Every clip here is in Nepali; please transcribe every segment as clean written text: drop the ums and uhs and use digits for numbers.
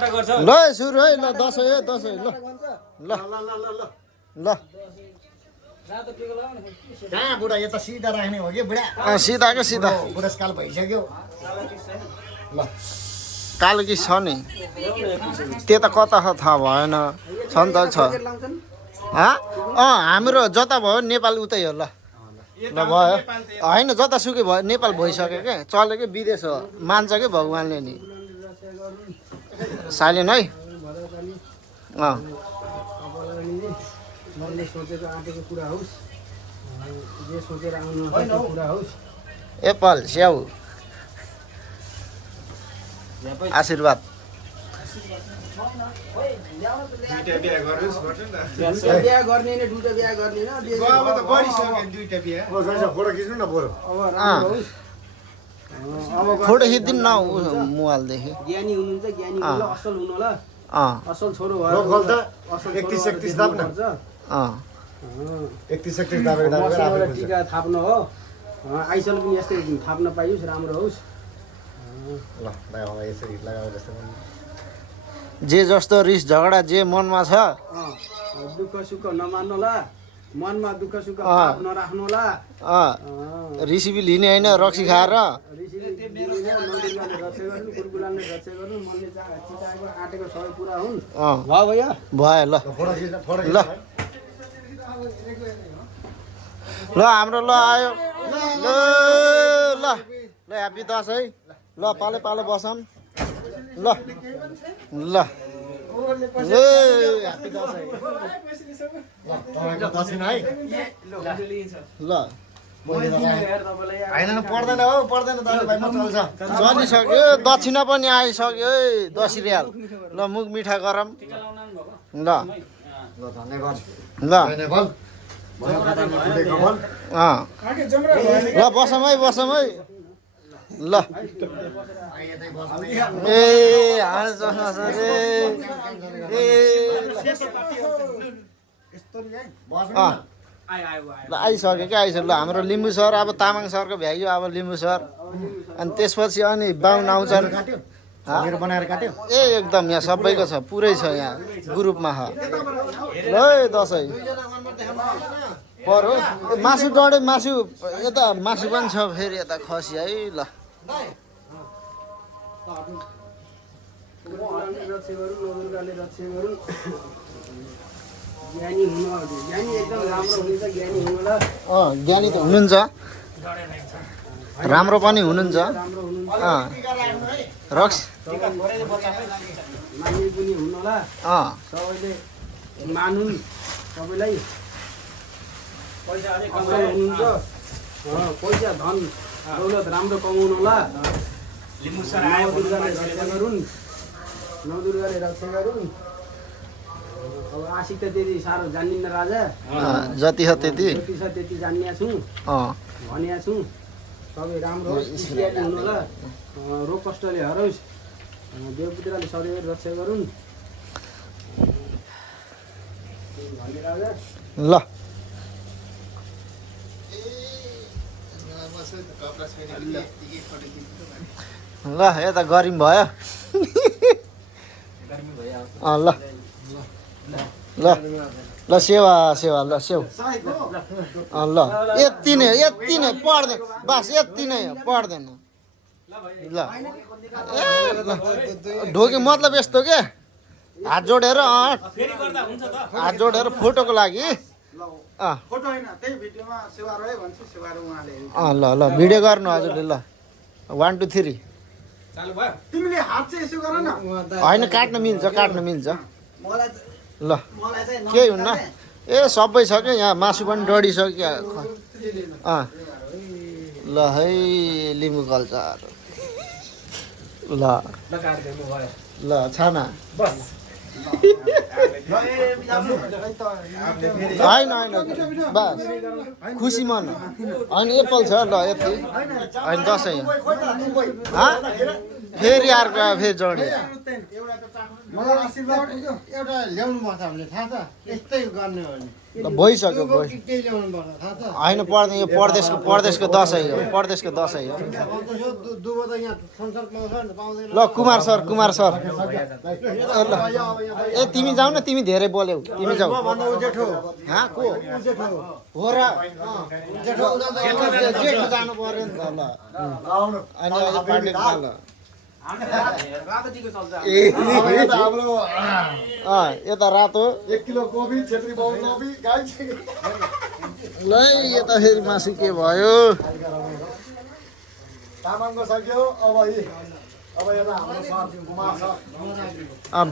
ल सुरु है ल दसैँ है दसैँ ल ल ल कहाँ बुढा यता सिधा राख्ने हो कि बुढा सिधाको सिधा बुढेसकाल भइसक्यो ल कालो कि छ नि त्यता कता छ थाहा भएन छ नि त छ हाम्रो जता भयो नेपाल उतै हो ल ल भयो होइन जतासुकै भयो नेपाल भइसक्यो क्या चल्यो कि विदेश हो मान्छ कि भगवान्ले नि साइलेन्ट है सोचेर आँटेको कुरा होस् जे सोचेर आउनु कुरा होस् एप्पल स्याउ आशीर्वाद बिहा गर्ने नि दुईटा बिहा गर्ने फोटो खिच्नु न बरु फोटो खिचिदिनु न मोबाइलदेखि ज्ञानी हुनुहुन्छ ज्ञानी असल हुनु होला असल छोरो भयो 31 दाब न 31 दाबेको टिका थाप्न हो आइसल पनि यस्तै थाप्न पाइयोस् राम्रो होस् ल लगाऊ यसरी लगाऊ जस्तो जे जस्तो रिस झगडा जे मनमा छ दुःख सुख नमान्नु होला मनमा दुःख सुख पाप नराख्नु होला रिसिपी लिने होइन रक्सी खाएर कुरकुलाले रक्षा गर्नु मनले चिताएको आँटेको सबै पुरा हुन् भयो भैया भयो ल ल ल हाम्रो ल आयो ल ल ल ह्याप्पी दसैँ ल पाले पालो बसौँ ल ल ह्याप्पी दसैँ ल होइन पर्दैन हो पर्दैन दाजुभाइमा चल्छ चलिसक्यो दक्षिणा पनि आइसक्यो है 10 रियाल ल मुख मिठा गरौँ ल धन्यवाद ल ल बसौँ है ल ए हाल रे ए ल आइसक्यो क्या आइसक्यो ल हाम्रो लिम्बू सर अब तामाङ सरको भ्याइयो अब लिम्बू सर अनि त्यसपछि अनि बाहुन आउँछन् बनाएर काट्यो ए एकदम यहाँ सबैको छ पुरै छ यहाँ ग्रुपमा ल दसैँ पर्यो मासु डढे मासु यता मासु पनि छ फेरि यता खसी है ल ज्ञानी त हुनुहुन्छ राम्रो पनि हुनुहुन्छ रक्स मान्ने पनि हुनु होला सबैले मानुन् सबैलाई पैसा हुनुहुन्छ पैसा धन दौलत राम्रो कमाउनु होला नवदुर्गाले रक्षा गरून् अब आशिक त त्यति साह्रो जान्दिनँ राजा जति छ त्यति जानिया छु भनिया छु सबै राम्रो होस् हुनु होला रोग कष्टले हराओस् देवपुत्रले सदैव रक्षा गरून् ल ल यता गरिम भयो ल ल ल सेवा सेवा ल सेउ ल यति नै पढ्दैन बस यति नै पढ्दैन ल ए ढोके मतलब यस्तो के हात जोडेर फोटोको लागि ल ल भिडियो गर्नु हजुरले ल 1 2 3 होइन काट्न मिल्छ ल केही हुन्न ए सबै छ क्या यहाँ मासु पनि डढिसक्यो ल है लिम्बू कल्चर ल ल छाना होइन बस खुसी मन होइन एप्पल छ ल यति होइन दसैँ फेरि अर्को फेरि जोड्यो मलाई आशीर्वाद एउटा ल्याउनु पर्छ हामीले थाहा छ यस्तै गर्ने हो ल भइसक्यो भइ केही ल्याउनु पर्छ थाहा छ होइन पर्ने यो परदेशको दसैँ हो परदेशको दसैँ हो दुबो त यहाँ संसार पाउँछ नि पाउँदैन ल कुमार सर ल ए तिमी जाऊ न तिमी धेरै बोल्यौ तिमी जाऊ भन्दा उ जेठो हाँ को जेठो हो र जेठो जेठो जानु पर्यो नि त ल अनि अहिले पाण्डेको पालो ए हाम्रो यता रातो 1 किलो कोपी छेत्री बाउ कोपी गाई ल यता फेरि मासु के भयो तामाङको सक्यो अब यता हाम्रो सर कुमार सर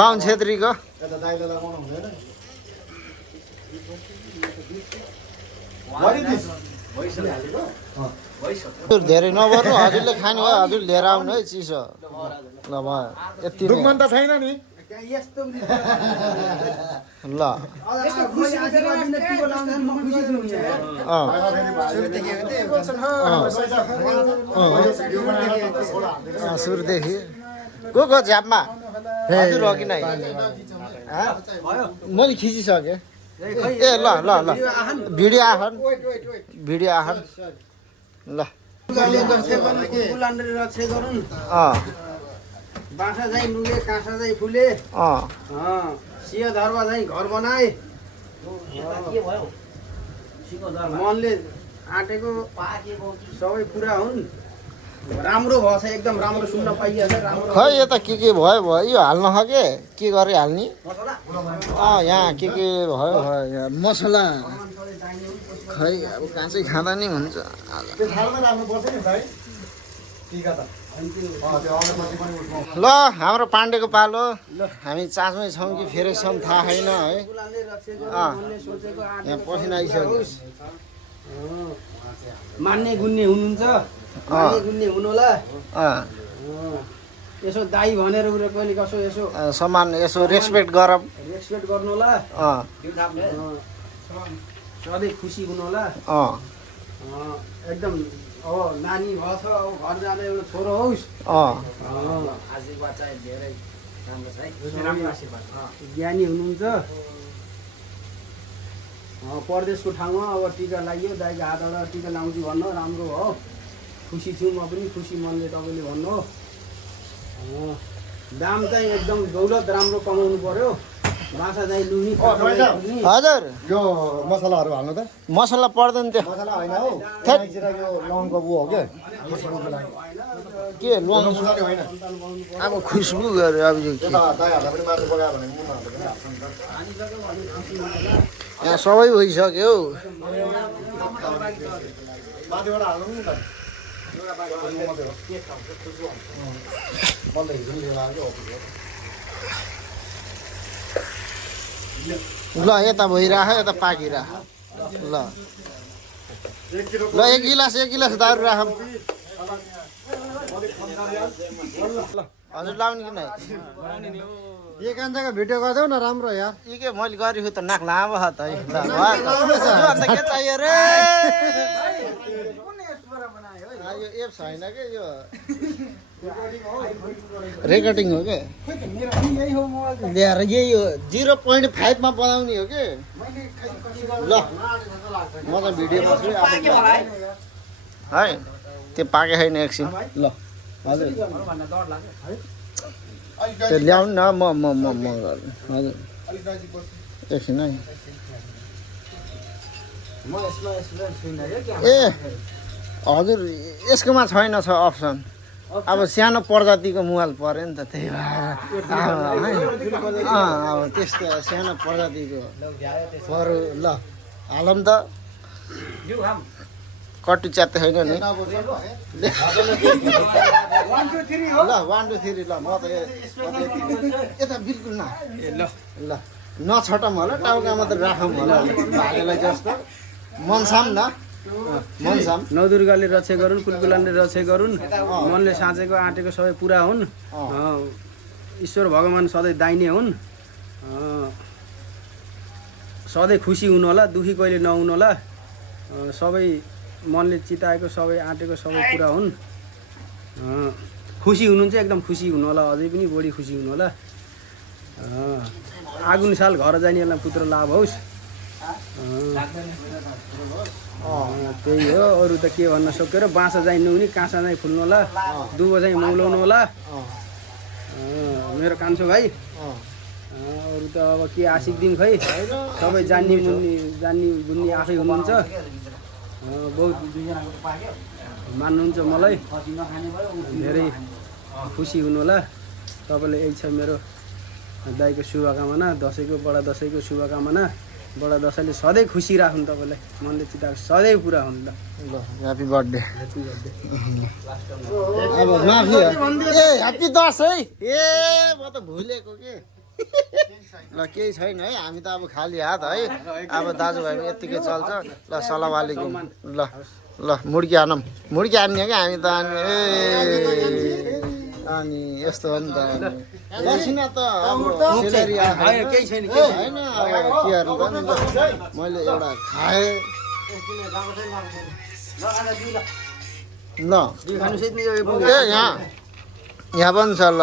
बाहुन छेत्रीको यता दाइले लगाउनु हुँदैन गरिदिस हजुर धेरै नगर्नु हजुरले खाने भयो हजुर लिएर आउनु है चिसो ल भयो यति नै। दुखमन त छैन नि यस्तो ल सुरुदेखि को झ्यापमा हजुर हो कि नै मैले खिचिसकेँ ए ल ल ल भिडियो आखन ल बाँसा चाहिँ नुगे काँसा चाहिँ फुले सिंह धर्म चाहिँ घर बनाए मनले आँटेको सबै पुरा हुन् राम्रो भएछ एकदम राम्रो सुन्न पाइहाल्छ राम्रो खै यता के भयो यो हाल्न के गरे हाल्ने यहाँ के भयो यहाँ मसला खै अब काँचै खाँदा नि हुन्छ त्यो थालमा राख्नु पर्छ नि भाइ टिका त ल हाम्रो पाण्डेको पालो हामी चाँचमै छौँ कि फेरि छौँ थाहा छैन है यहाँ पसिना आइसक्यो मान्ने गुन्ने हुनुहुन्छ मान्ने गुन्ने हुनु होला यसो दाई भनेर उनीहरू कहिले कसो यसो सामान यसो रेस्पेक्ट गरौँ रेस्पेक्ट गर्नु होला सधैँ खुसी हुनु होला एकदम अब नानी भएछ अब घर जाँदा एउटा छोरो होस् आशीर्वाद चाहिँ धेरै राम्रो छ ज्ञानी हुनुहुन्छ परदेशको ठाउँमा अब टिका लगाइयो दाइको हातबाट टिका लाउँछु भन्नु राम्रो हो खुसी छु म पनि खुसी मनले तपाईँले भन्नु दाम चाहिँ एकदम दौलत राम्रो कमाउनु पर्यो माछा चाहिँ लुनी हजुर यो मसलाहरू हाल्नु त मसला पर्दैन त्यो मसला होइन हौ थेट। यो लौङको बुवा हो के लोन होइन अब खुसबु गऱ्यो अब यो के दाइहरूलाई पनि मासु पकायो भने मुना यहाँ सबै भइसक्यो माथिबाट हाल्नु नि त मलाई हिजो लिएर आयो ल यता भइराख यता पाकिराख ल ल एक गिलास दारु राख हजुर लाउने कि नै एक आन्जाको भिडियो गरिदेऊ न राम्रो यार यी के मैले गरेको त नाक लामो हात है ल अन्त के चाहियो रे यो एप्स होइन के यो रेकर्डिङ हो के ल्याएर यही हो 0.5 मा बनाउने हो के ल म त भिडियोमा छु है त्यो पाके छैन एकछिन ल हजुर त्यो ल्याउनु न म हजुर एकछिन है ए हजुर यसकोमा छैन छ अप्सन अब सानो प्रजातिको मोबाइल पऱ्यो नि त त्यही भएर अब त्यस्तो सानो प्रजातिको पऱ्यो ल हालौँ त कटु च्यात्ते छैन नि ल 1 2 3 ल म त यता बिल्कुल न ल नछटौँ होला टाउकामा त राखौँ होला भालेलाई जस्तो मनसाम न मनसाम नवदुर्गाले रक्षा गरून् कुलकुलाले रक्षा गरून् मनले साँचेको आँटेको सबै पुरा हुन् ईश्वर भगवान् सधैँ दाहिने हुन् सधैँ खुसी हुनु होला दुखी कहिले नहुनु होला सबै मनले चिताएको सबै आँटेको सबै पुरा हुन् खुसी हुनुहुन्छ एकदम खुसी हुनु होला, अझै पनि बढी खुसी हुनु होला। आगामी साल घर जानेहरूलाई पुत्र लाभ होस्। त्यही हो, अरू त के भन्न सक्यो र। बाँसा चाहिँ नुनी, काँसा चाहिँ फुल्नु होला, दुबो चाहिँ मौलाउनु होला। मेरो कान्छो भाइ, अरू त अब के आशिक दिन खै, सबै जान्ने बुझ्ने आफै हुनुहुन्छ। बहुत मान्नुहुन्छ मलाई, धेरै खुसी हुनु होला। तपाईँलाई यही छ मेरो दाइको शुभकामना, दसैँको बडा दसैँको शुभकामना। बडा दसैँले सधैँ खुसी राख्नु, तपाईँलाई मनले चिताएको सधैँ पुरा हुनु। ल ह्याप्पी बर्थडे। अब माफी ए ह्याप्पी दसैँ। ए म त भुलेको के। ल केही छैन है, हामी त अब खाली हात है। अब दाजुभाइमा यत्तिकै चल्छ। ल सलाम वालेकुम। ल ल मुर्गी आनौँ, मुर्गी आन्ने क्या हामी त। अनि यस्तो हो नि त। एकछिन त अब सेलेरी आयो, केही छैन होइन अब के गर्नु त नि। मैले एउटा खाएँ। ल ए यहाँ पनि छ। ल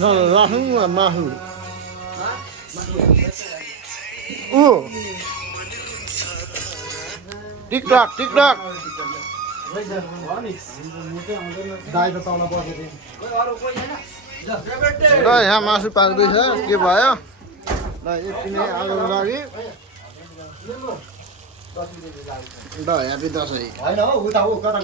ल राखौँ मासु। ऊ टिकटक टिकटक ल यहाँ मासु पाक्दैछ। के भयो? ल यति नै आगोको लागि। ल ह्याप्पी दसैँ। होइन हौ, उता हो कता